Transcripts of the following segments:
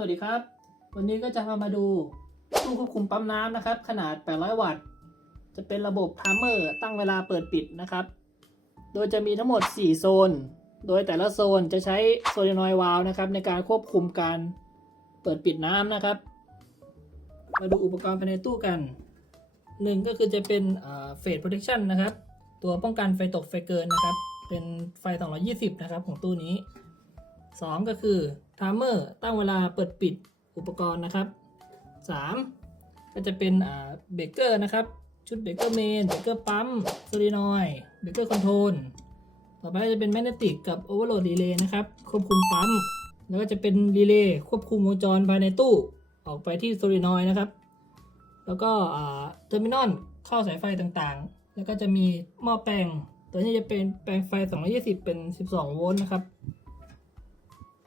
สวัสดีครับ วันนี้ก็จะพามาดูตู้ควบคุมปั๊มน้ำนะครับ ขนาด 800 วัตต์ จะเป็นระบบไทม์เมอร์ ตั้งเวลาเปิดปิดนะครับ โดยจะมีทั้งหมด 4 โซน โดยแต่ละโซนจะใช้โซลินอยวาล์วนะครับ ในการควบคุมการเปิดปิดน้ำนะครับ มาดูอุปกรณ์ภายในตู้กันหนึ่งก็คือจะเป็นเฟสโปรเทคชันนะครับ ตัวป้องกันไฟตกไฟเกินนะครับ เป็นไฟ 220 นะครับของตู้นี้ 2 ก็คือไทม์เมอร์ตั้งเวลาเปิดปิดอุปกรณ์นะครับ 3 ก็จะเป็นเบเกอร์นะครับ ชุดเบเกอร์เมนเบเกอร์ปั๊มโซลินอยเบเกอร์คอนโทรลต่อไปจะเป็นแมกเนติกกับโอเวอร์โหลดรีเลย์นะครับ ควบคุมปั๊ม แล้วก็จะเป็นรีเลย์ควบคุมวงจรภายในตู้ ออกไปที่โซลินอยนะครับ แล้วก็เทอร์มินอลเข้าสายไฟต่างๆ แล้วก็จะมีหม้อแปลง ตัวนี้จะเป็นแปลงไฟ 220 เป็น 12 โวลต์นะครับ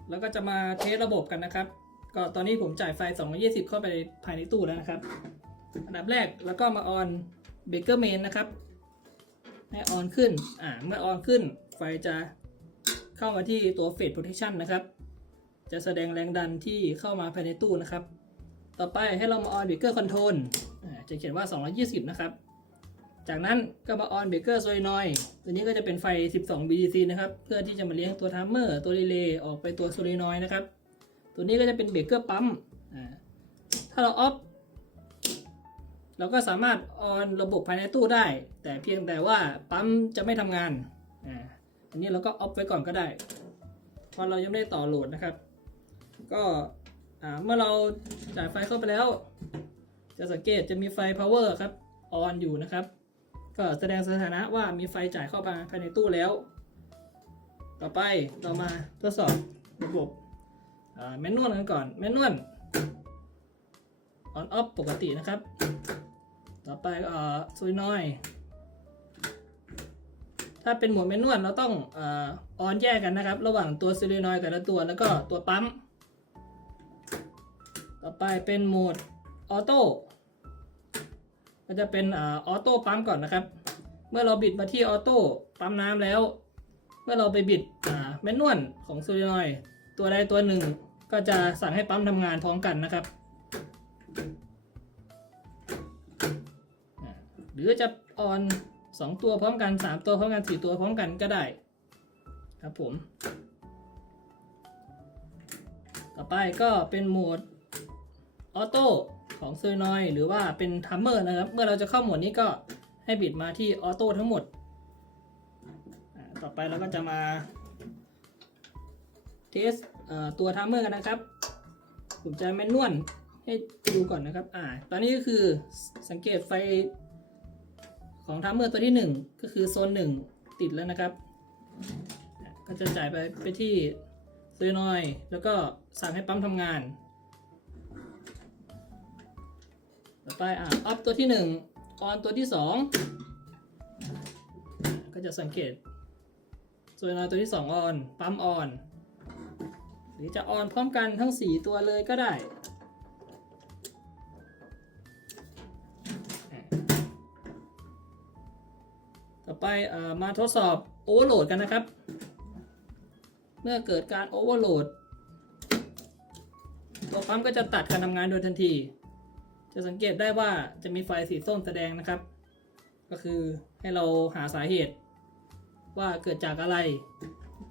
แล้วก็จะมาเทสระบบกันนะครับ ก็ตอนนี้ผมจ่ายไฟ 220 เข้าไปภายในตู้แล้วนะครับ อันดับแรกแล้วก็มาออนเบเกอร์เมนนะครับ ให้ออนขึ้น อ่า เมื่อออนขึ้นไฟจะเข้ามาที่ตัวเฟสโปรเทคชันนะครับ จะแสดงแรงดันที่เข้ามาภายในตู้นะครับ ต่อไปให้เรามาออนเบเกอร์คอนโทรลจะเขียนว่า 220 นะครับ จากนั้นก็มาออนเบเกอร์โซลินอยตัวนี้ก็จะเป็นไฟ 12 BTC นะครับ เพื่อที่จะมาเลี้ยงตัวทัมเมอร์ตัวรีเลย์ออกไปตัวโซลินอยนะครับ ตัวนี้ก็จะเป็นเบเกอร์ปั๊มถ้าเราออฟเราก็สามารถออนระบบภายในตู้ได้ แต่เพียงแต่ว่าปั๊มจะไม่ทำงานอ่าอันนี้เราก็ออฟไว้ก่อนก็ได้พราะเรายังไม่ได้ต่อโหลดนะครับ ก็อ่าเมื่อเราจ่ายไฟเข้าไปแล้ว จะสังเกตจะมีไฟ power ครับออนอยู่นะครับ ก็แสดงสถานะว่ามีไฟจ่ายเข้ามาภายในตู้แล้ว ต่อไปเรามาทดสอบระบบแมนนวลกันก่อนแมนนวลออนออฟปกตินะครับ ต่อไปเอ่อซูนอย ถ้าเป็นโหมดแมนนวลเราต้องออนแยกกันนะครับ ระหว่างตัวซูนอยแต่ละตัวแล้วก็ตัวปั๊ม ต่อไปเป็นโหมดออโต้ ก็จะเป็นออโต้ปั๊มก่อนนะครับ เมื่อเราบิดมาที่ออโต้ปั๊มน้ำแล้ว เมื่อเราไปบิดแมนนวลของโซลินอยตัวใดตัวหนึ่ง ก็จะสั่งให้ปั๊มทำงานพร้อมกันนะครับ หรือจะออน 2 ตัวพร้อมกัน 3 ตัวพร้อมกัน 4 ตัวพร้อมกันก็ได้ ครับผม ต่อไปก็เป็นโหมดออโต้ ของเซอร์นอยหรือว่าเป็นทัมเมอร์นะครับ เมื่อเราจะเข้าโหมดนี้ก็ให้บิดมาที่ออโต้ทั้งหมด ต่อไปเราก็จะมาเทสตัวทัมเมอร์กันนะครับ ผมจะแมนนวลให้ดูก่อนนะครับ อ่า ตอนนี้ก็คือสังเกตไฟของทัมเมอร์ตัวที่ 1 ก็คือโซน 1 ติดแล้วนะครับ ก็จะจ่ายไปไปที่เซอร์นอยแล้วก็สั่งให้ปั๊มทำงาน ต่อไปอะออฟตัวที่1ออนตัวที่2ก็จะสังเกตโซนอยตัวที่2ออนปั๊มออน หรือจะออนพร้อมกันทั้ง 4 ตัวเลยก็ได้ต่อไปอมาทดสอบโอเวอร์โหลดกันนะครับ เมื่อเกิดการโอเวอร์โหลด ตัวปั๊มก็จะตัดการทำงานโดยทันที จะสังเกตได้ว่าจะมีไฟสีส้มแสดงนะครับ ก็คือให้เราหาสาเหตุ ว่าเกิดจากอะไร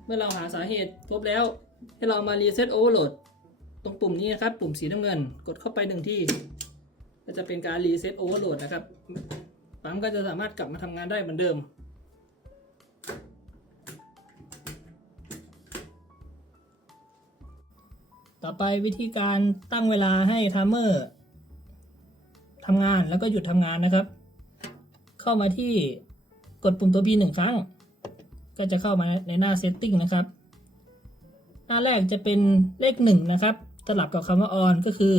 เมื่อเราหาสาเหตุพบแล้ว ให้เรามารีเซ็ตโอเวอร์โหลดตรงปุ่มนี้นะครับ ปุ่มสีน้ำเงิน กดเข้าไปหนึ่งที่ก็จะเป็นการรีเซ็ตโอเวอร์โหลดนะครับปั๊มก็จะสามารถกลับมาทำงานได้เหมือนเดิมต่อไปวิธีการตั้งเวลาให้ทัมเมอร์ ทำงานแล้วก็หยุดทำงานนะครับ เข้ามาที่กดปุ่มตัว P หนึ่งครั้ง ก็จะเข้ามาในหน้า Setting นะครับ หน้าแรกจะเป็นเลข 1 นะครับสลับกับคำว่า on ก็คือ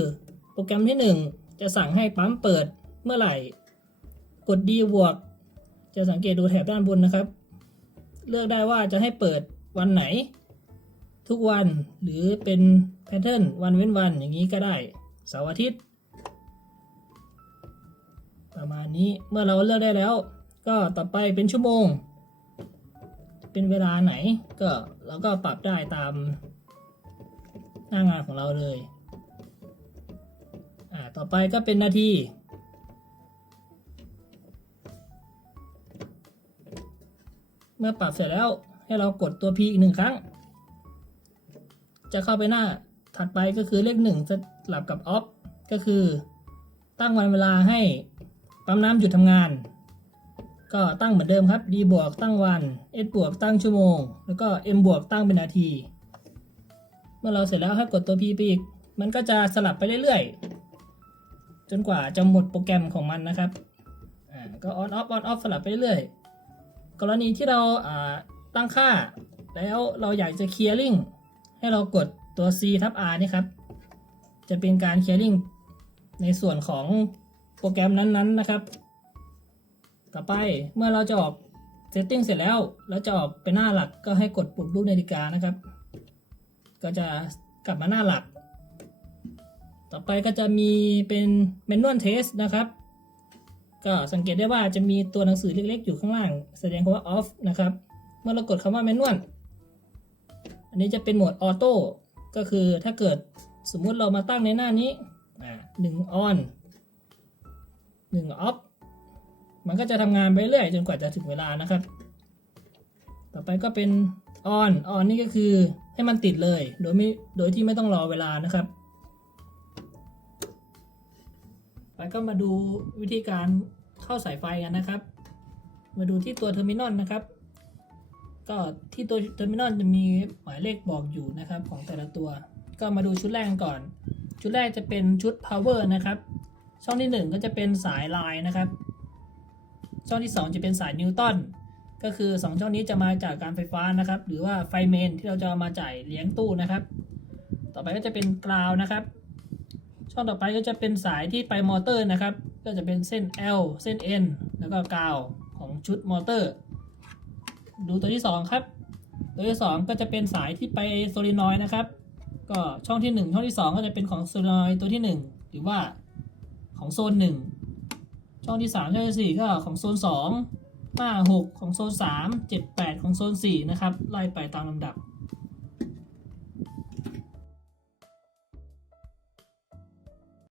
โปรแกรมที่ 1 จะสั่งให้ปั๊มเปิดเมื่อไหร่ กด D บวก จะสังเกตดูแถบด้านบนนะครับ เลือกได้ว่าจะให้เปิดวันไหน ทุกวันหรือเป็นแพทเทิร์นวันเว้นวันอย่างนี้ก็ได้เสาร์อาทิตย์ ประมาณนี้เมื่อเราเลือกได้แล้ว ก็ต่อไปเป็นชั่วโมง เป็นเวลาไหนก็เราก็ปรับได้ตามหน้างานของเราเลยอ่าต่อไปก็เป็นนาทีเมื่อปรับเสร็จแล้วให้เรากดตัว P อีกหนึ่งครั้ง จะเข้าไปหน้าถัดไปก็คือเลขหนึ่งสลับกับ off ก็คือตั้งวันเวลาให้ ปั๊มน้ำหยุดทำงาน ก็ตั้งเหมือนเดิมครับ D บวกตั้งวัน S บวกตั้งชั่วโมง แล้วก็ M บวกตั้งเป็นนาที เมื่อเราเสร็จแล้วให้กดตัว P ไปอีก มันก็จะสลับไปเรื่อยๆ จนกว่าจะหมดโปรแกรมของมันนะครับอ่าก็ on off on off สลับไปเรื่อยๆ กรณีที่เราอ่าตั้งค่า แล้วเราอยากจะ clearing ให้เรากดตัว C ทับ R นี่ครับ จะเป็นการ clearing ในส่วนของ โปรแกรมนั้นๆนะครับ ต่อไปเมื่อเราจะออก setting เสร็จแล้ว แล้วจะออกเป็นหน้าหลักก็ให้กดปุ่มรูปนาฬิกานะครับ ก็จะกลับมาหน้าหลัก ต่อไปก็จะมีเป็น manual test นะครับ ก็สังเกตได้ว่าจะมีตัวหนังสือเล็กๆ อยู่ข้างล่าง แสดงคำว่า off นะครับ เมื่อเรากดคำว่า manual อันนี้จะเป็นโหมด auto ก็คือถ้าเกิดสมมุติเรามาตั้งในหน้านี้อ่าหนึ่ง on หนึ่ ง off มันก็จะทำงานไปเรื่อยจนกว่าจะถึงเวลานะครับ ต่อไปก็เป็น on on นี่ก็คือให้มันติดเลย โดยไม่โดยที่ไม่ต้องรอเวลานะครับ ไปก็มาดูวิธีการเข้าสายไฟกันนะครับ มาดูที่ตัวเทอร์มินอลนะครับ ก็ที่ตัวเทอร์มินอลจะมีหมายเลขบอกอยู่นะครับของแต่ละตัว ก็มาดูชุดแรกก่อน ชุดแรกจะเป็นชุด power นะครับ ช่องที่ 1 ก็จะเป็นสายลายนะครับ ช่องที่ 2 จะเป็นสายนิวตันก็คือ 2 ช่องนี้จะมาจากการไฟฟ้านะครับ หรือว่าไฟเมนที่เราจะามาจ่ายเลี้ยงตู้นะครับ ต่อไปก็จะเป็นกราวนะครับ ช่องต่อไปก็จะเป็นสายที่ไปมอเตอร์นะครับ ก็จะเป็นเส้น L เส้น N แล้วก็กาวของชุดมอเตอร์ ดูตัวที่ 2 ครับ ตัวที่ 2 ก็จะเป็นสายที่ไปโซลินอยนะครับ ก็ช่องที่ 1 ช่องที่ 2 ก็จะเป็นของโซลินอยตัวที่ 1 หรือว่า ของโซนหนึ่งช่องที่สามช่องที่สี่ก็ของโซนสองห้าหกของโซนสามเจ็ดแปดของโซนสี่นะครับไล่ไปตามลำดับ